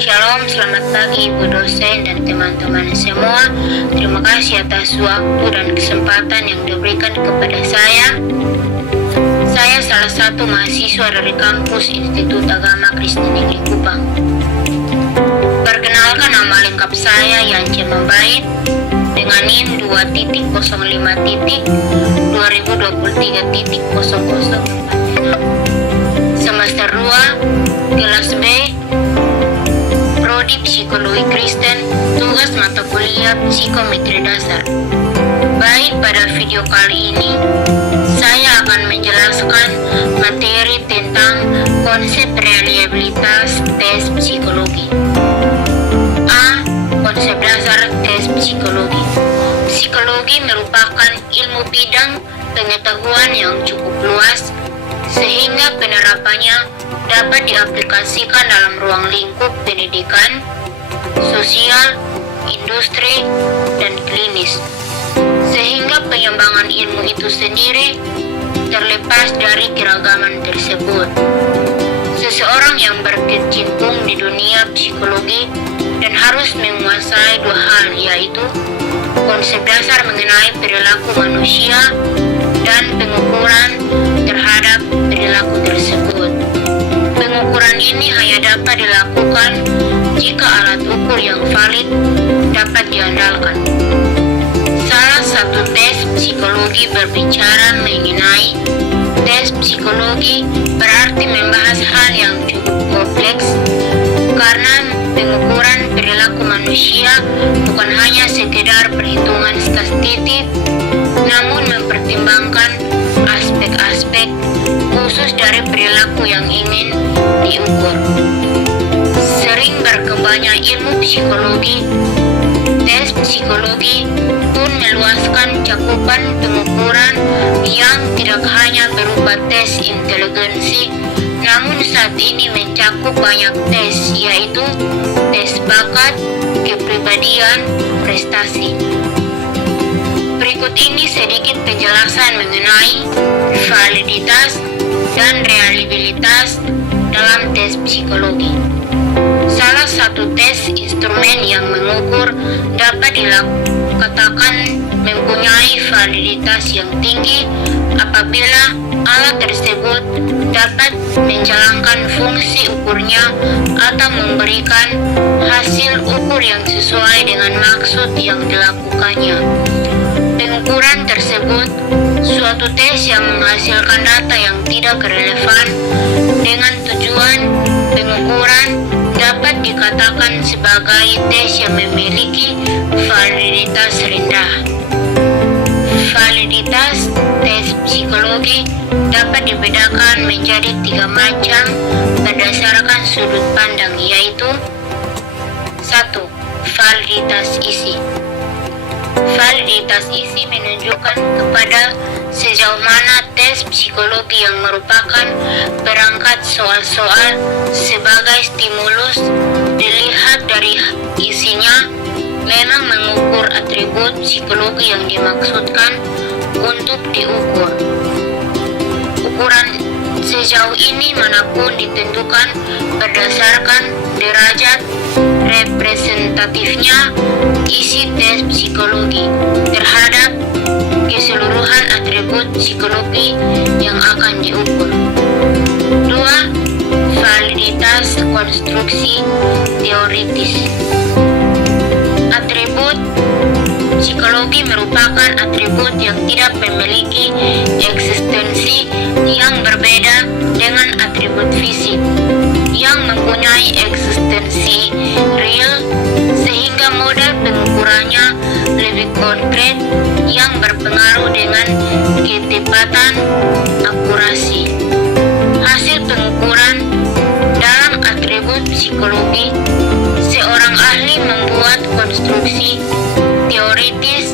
Shalom, selamat pagi Ibu dosen dan teman-teman semua. Terima kasih atas waktu dan kesempatan yang diberikan kepada saya. Saya salah satu mahasiswa dari kampus Institut Agama Kristen Negeri Kupang. Perkenalkan, nama lengkap saya Yance Membait dengan NIM 2.05.2023.0046. Semester 2, kelas B, Prodi Psikologi Kristen, tugas mata kuliah Psikometri Dasar. Baik, pada video kali ini saya akan menjelaskan materi tentang konsep reliabilitas tes psikologi. A. Konsep dasar tes psikologi. Psikologi merupakan ilmu bidang pengetahuan yang cukup luas sehingga penerapannya dapat diaplikasikan dalam ruang lingkup pendidikan, sosial, industri, dan klinis. Sehingga pengembangan ilmu itu sendiri terlepas dari keragaman tersebut. Seseorang yang berkecimpung di dunia psikologi dan harus menguasai dua hal, yaitu konsep dasar mengenai perilaku manusia dan pengukuran terhadap perilaku tersebut. Pengukuran ini hanya dapat dilakukan jika alat ukur yang valid dapat diandalkan. Salah satu tes psikologi berbicara mengenai tes psikologi berarti membahas hal yang cukup kompleks karena pengukuran perilaku manusia bukan hanya sekedar perhitungan statistik, namun mempertimbangkan aspek-aspek khusus dari perilaku yang ingin diukur. Sering berkembangnya ilmu psikologi, tes psikologi pun meluaskan cakupan pengukuran yang tidak hanya berupa tes inteligensi, namun saat ini mencakup banyak tes, yaitu tes bakat, kepribadian, prestasi. Berikut ini sedikit penjelasan mengenai validitas dan reliabilitas dalam tes psikologi. Salah satu tes instrumen yang mengukur dapat dikatakan mempunyai validitas yang tinggi apabila alat tersebut dapat menjalankan fungsi ukurnya atau memberikan hasil ukur yang sesuai dengan maksud yang dilakukannya. Pengukuran tersebut suatu tes yang menghasilkan data yang tidak relevan dengan tujuan pengukuran dapat dikatakan sebagai tes yang memiliki validitas rendah. Validitas tes psikologi dapat dibedakan menjadi 3 macam berdasarkan sudut pandang, yaitu 1. Validitas isi. Validitas isi menunjukkan kepada sejauh mana tes psikologi yang merupakan perangkat soal-soal sebagai stimulus dilihat dari isinya memang mengukur atribut psikologi yang dimaksudkan untuk diukur. Ukuran sejauh ini manapun ditentukan berdasarkan derajat representatifnya isi tes psikologi terhadap keseluruhan atribut psikologi yang akan diukur. 2. Validitas konstruksi teoritis. Atribut psikologi merupakan atribut yang tidak memiliki eksistensi yang berbeda dengan atribut fisik yang mempunyai eksistensi real, sehingga model pengukurannya lebih konkret yang berpengaruh dengan ketepatan akurasi. Hasil pengukuran dalam atribut psikologi, seorang ahli membuat konstruksi teoritis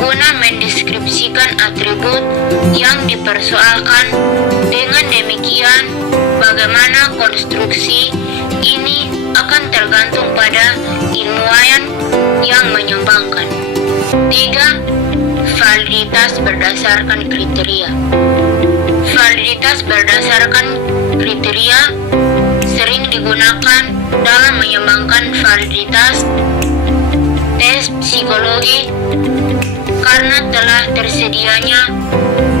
guna mendeskripsikan atribut yang dipersoalkan. Dengan demikian, bagaimana konstruksi ini akan tergantung pada ilmuwan yang menyumbangkan. 3. Validitas berdasarkan kriteria. Validitas berdasarkan kriteria sering digunakan dalam menyumbangkan validitas tes psikologi karena telah tersedianya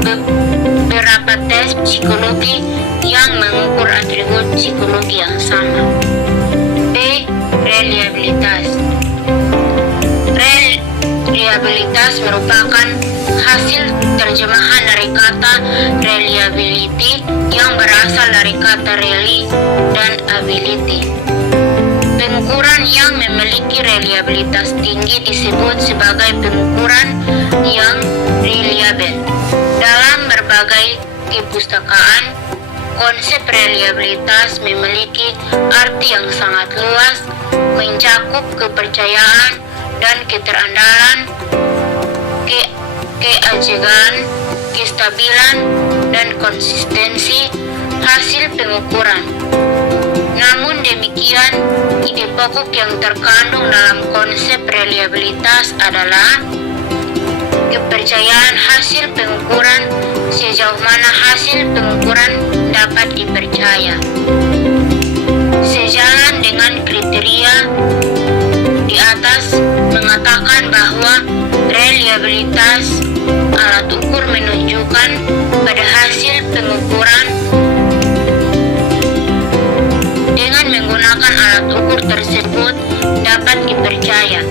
beberapa tes psikologi yang mengukur atribut psikologi yang sama. B. Reliabilitas. Reliabilitas merupakan hasil terjemahan dari kata reliability yang berasal dari kata rely dan ability. Pengukuran yang memiliki reliabilitas tinggi disebut sebagai pengukuran yang reliable. Dalam berbagai kepustakaan, konsep reliabilitas memiliki arti yang sangat luas, mencakup kepercayaan dan keterandalan, keajegan, kestabilan, dan konsistensi hasil pengukuran. Namun demikian, ide pokok yang terkandung dalam konsep reliabilitas adalah kepercayaan hasil pengukuran, sejauh mana hasil pengukuran dapat dipercaya. Sejalan dengan kriteria di atas mengatakan bahwa reliabilitas alat ukur menunjukkan pada hasil pengukuran dengan menggunakan alat ukur tersebut dapat dipercaya.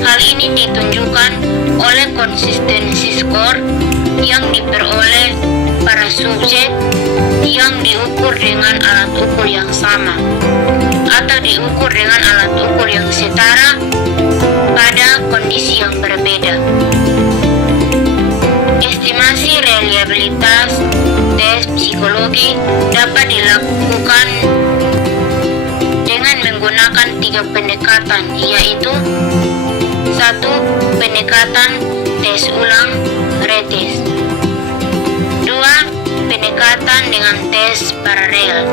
Hal ini ditunjukkan oleh konsistensi skor yang diperoleh para subjek yang diukur dengan alat ukur yang sama atau diukur dengan alat ukur yang setara pada kondisi yang berbeda. Estimasi reliabilitas tes psikologi dapat dilakukan dengan menggunakan 3 pendekatan, yaitu 1. Pendekatan tes ulang retest. 2. Pendekatan dengan tes paralel.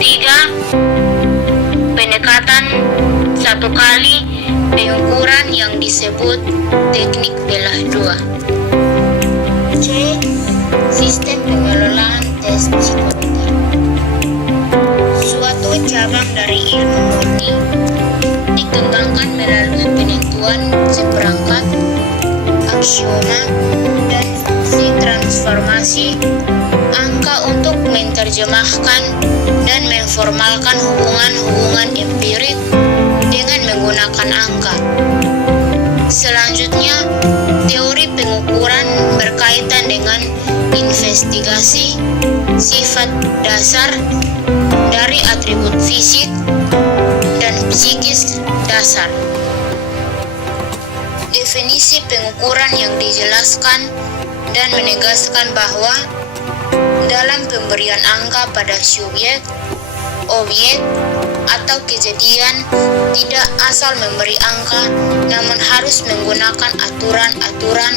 3. Pendekatan satu kali pengukuran yang disebut teknik belah 2. C. Sistem pengelolaan tes psikologi. Suatu cabang dari ilmu murni dikembangkan melalui penentuan seperangkat aksioma dan fungsi transformasi angka untuk menerjemahkan dan memformalkan hubungan-hubungan empirik dengan menggunakan angka. Selanjutnya, teori pengukuran berkaitan dengan investigasi sifat dasar dari atribut fisik dan psikis dasar. Definisi pengukuran yang dijelaskan dan menegaskan bahwa dalam pemberian angka pada subjek, objek, atau kejadian tidak asal memberi angka, namun harus menggunakan aturan-aturan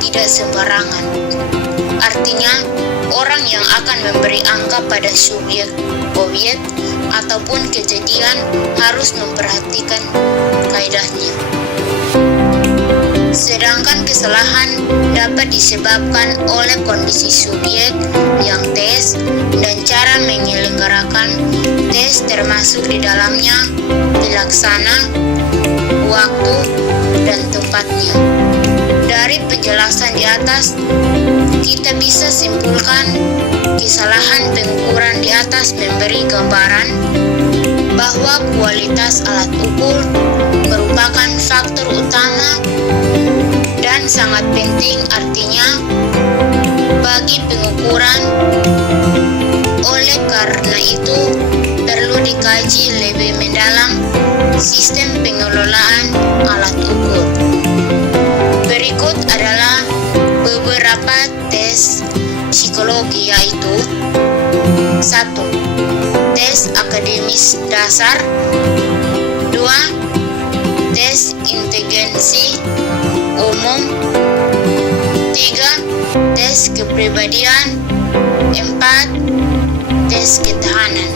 tidak sembarangan. Artinya, orang yang akan memberi angka pada subjek, objek, ataupun kejadian harus memperhatikan kaidahnya. Sedangkan kesalahan dapat disebabkan oleh kondisi subjek yang tes dan cara menyelenggarakan tes termasuk di dalamnya pelaksana, waktu, dan tempatnya. Dari penjelasan di atas, kita bisa simpulkan kesalahan pengukuran di atas memberi gambaran bahwa kualitas alat ukur merupakan faktor utama dan sangat penting, artinya bagi pengukuran. Oleh karena itu, perlu dikaji lebih mendalam sistem pengelolaan alat ukur. Berikut adalah beberapa tes psikologi, yaitu 1. Tes akademis dasar. 2. Tes inteligensi umum. 3. Tes kepribadian. 4. Tes ketahanan.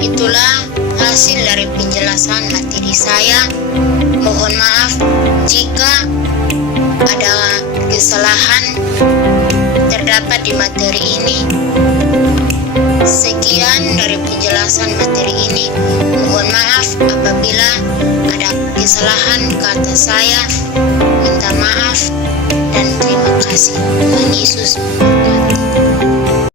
Itulah hasil dari penjelasan materi saya. Mohon maaf jika ada kesalahan terdapat di materi ini. Sekian dari penjelasan materi ini. Mohon maaf apabila ada kesalahan kata saya. Minta maaf dan terima kasih. Tuhan Yesus memberkati.